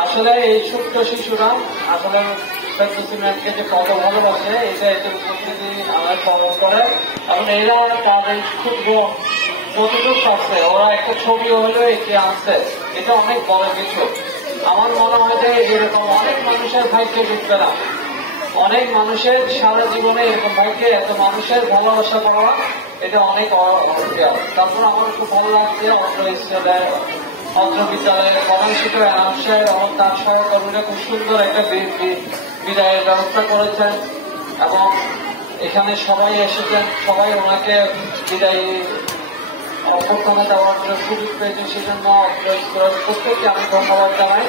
আসলে এই ছোট্ট শিশুরা আসলে সিমেন্টকে যে কত ভালোবাসে এটা এদের উপস্থিতি আমার পালন করে এবং এরা তাদের ক্ষুদ্র যতটুকু আছে ওরা একটা ছবি হলেও এটি আনছে এটা অনেক বড় কিছু। আমার মনে হয় যে এরকম অনেক মানুষের ভাগ্যে জুটবে না, অনেক মানুষের সারা জীবনে এরকম ভাগ্যে এত মানুষের ভালোবাসা পাওয়া এটা অনেক অসুবিধা। তারপর আমার খুব ভালো লাগছে অত্র বিদ্যালয়ের প্রধান শিক্ষক এনাম সাহেব এবং তার সহকর্মীরা খুব সুন্দর একটা বিদায়ের ব্যবস্থা করেছেন এবং এখানে সবাই এসেছেন, সবাই ওনাকে বিদায়ী অভ্যর্থনা দেওয়ার জন্য সুযোগ পেয়েছেন, সেজন্য প্রত্যেককে আমি ধন্যবাদ জানাই।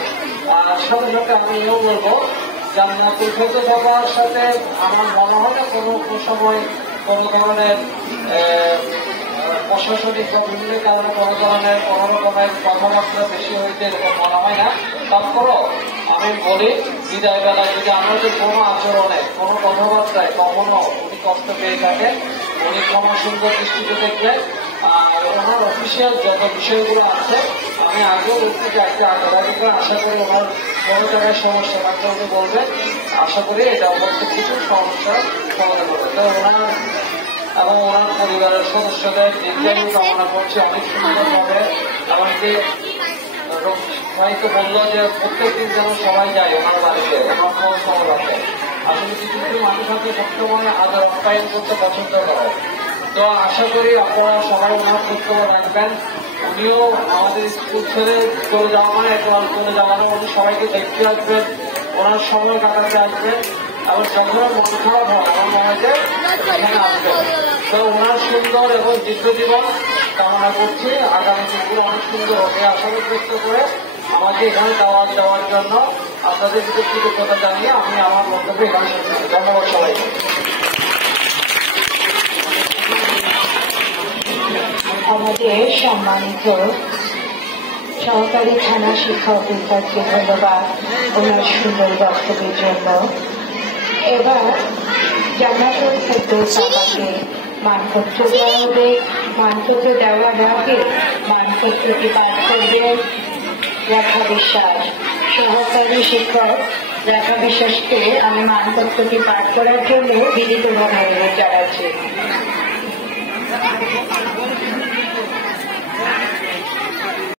আর সাথে সাথে আমি এও বলবো জান্নাতুল ফেরদৌস বাবার সাথে আমার মনে হয় না কোনো সময় কোনো ধরনের প্রশাসনিক বা বিভিন্ন কারণে কোনো ধরনের কোনো রকমের কথাবার্তা বেশি হয়েছে এরকম মনে হয় না। তারপরও আমি বলি বিদায় বেলায় যদি আমাদের কোনো আচরণে কোনো কথাবার্তায় কখনো উনি কষ্ট পেয়ে থাকেন উনি ক্ষমা সুন্দর দৃষ্টিতে দেখবেন। আর ওনার অফিসিয়াল যত বিষয়গুলো আছে আমি আগেও বলছি যে একটা আগ্রহ আশা করি ওনার কোনো জায়গায় সমস্যা থাকলে উনি বলবেন, আশা করি এটা অবশ্যই কিছু সমস্যার সমাধান করবে। তো ওনার এবং ওনার পরিবারের সদস্যদের দীর্ঘায়ু কামনা করছি অনেক সুন্দরভাবে। এমনকি ভাই তো বললো যে প্রত্যেকদিন যেন সবাই যায় ওনার বাড়িতে ওনার খবর খবর রাখে। আসলে কিছু কিছু মানুষ আছে সবসময় আদর আপ্যায়ন করতে পছন্দ করে। তো আশা করি আপনারা সবাই ওনার খোঁজখবর রাখবেন। উনিও আমাদের স্কুল ছেড়ে চলে যাওয়া মানে একবার চলে যাওয়া মানে উনি সবাইকে দেখতে আসবেন, ওনার সময় কাটাতে আসবেন এবং যখন মন খারাপ হয় আমার মনে হয় যে এখানে আসবেন। তো ওনার সুন্দর এবং দীর্ঘ জীবন কামনা করছি, আগামী দিনগুলো অনেক সুন্দর হবে আশা ব্যক্ত করে আমাকে এখানে দাওয়াত দেওয়ার জন্য আপনাদের কৃতজ্ঞতা জানিয়ে আমি আমার বক্তব্য এখানে শেষ করছি। ধন্যবাদ সবাইকে। আমাদের সম্মানিত সহকারী থানা শিক্ষা অফিসারকে ধন্যবাদ ওনার সুন্দর বক্তব্যের জন্য। এবার জান্নাতুল ফেরদৌস বাবাকে মানপত্র দেওয়া হবে। মানপত্র দেওয়ার আগে মানপত্রটি পাঠ করবেন রেখা বিশ্বাস। সহকারী শিক্ষক রেখা বিশ্বাসকে আমি মানপত্রটি পাঠ করার জন্য বিনীতভাবে অনুরোধ জানাচ্ছি।